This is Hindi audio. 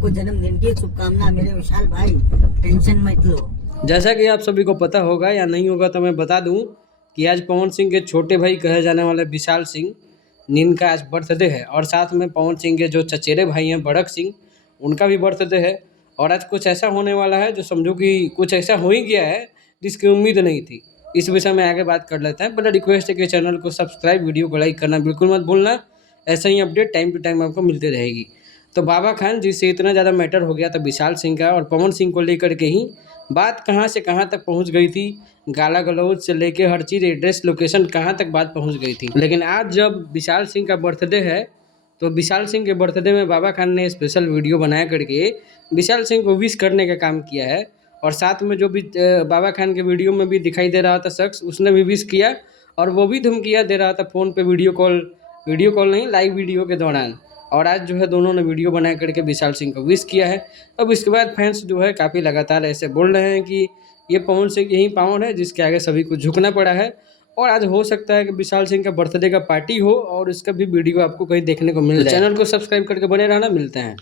आपको जन्मदिन की शुभकामना मेरे विशाल भाई, टेंशन मत लो। जैसा कि आप सभी को पता होगा या नहीं होगा तो मैं बता दूं कि आज पवन सिंह के छोटे भाई कहे जाने वाले विशाल सिंह जिनका आज बर्थडे है, और साथ में पवन सिंह के जो चचेरे भाई हैं बड़क सिंह, उनका भी बर्थडे है। और आज कुछ ऐसा होने वाला है जो समझो कि कुछ ऐसा हो ही गया है जिसकी उम्मीद नहीं थी। इस विषय में आगे बात कर लेते हैं। पहले रिक्वेस्ट है कि चैनल को सब्सक्राइब, वीडियो को लाइक करना बिल्कुल मत भूलना। ऐसा ही अपडेट टाइम टू टाइम आपको मिलती रहेगी। तो बाबा खान जिससे इतना ज़्यादा मैटर हो गया था विशाल सिंह का और पवन सिंह को लेकर के ही, बात कहाँ से कहाँ तक पहुँच गई थी, गाला गलौज से लेके हर चीज़, एड्रेस, लोकेशन, कहाँ तक बात पहुँच गई थी। लेकिन आज जब विशाल सिंह का बर्थडे है तो विशाल सिंह के बर्थडे में बाबा खान ने स्पेशल वीडियो बनाया करके विशाल सिंह को विश करने का काम किया है। और साथ में जो भी बाबा खान के वीडियो में भी दिखाई दे रहा था शख्स, उसने भी विश किया और वो भी धमकियाँ दे रहा था फ़ोन पे, वीडियो कॉल नहीं, लाइव वीडियो के दौरान। और आज जो है दोनों ने वीडियो बना करके विशाल सिंह को विश किया है। अब इसके बाद फैंस जो है काफ़ी लगातार ऐसे बोल रहे हैं कि ये पवन सिंह यही पावर है जिसके आगे सभी को झुकना पड़ा है। और आज हो सकता है कि विशाल सिंह का बर्थडे का पार्टी हो और इसका भी वीडियो आपको कहीं देखने को मिल जाए। चैनल को सब्सक्राइब करके बने रहना, मिलते हैं।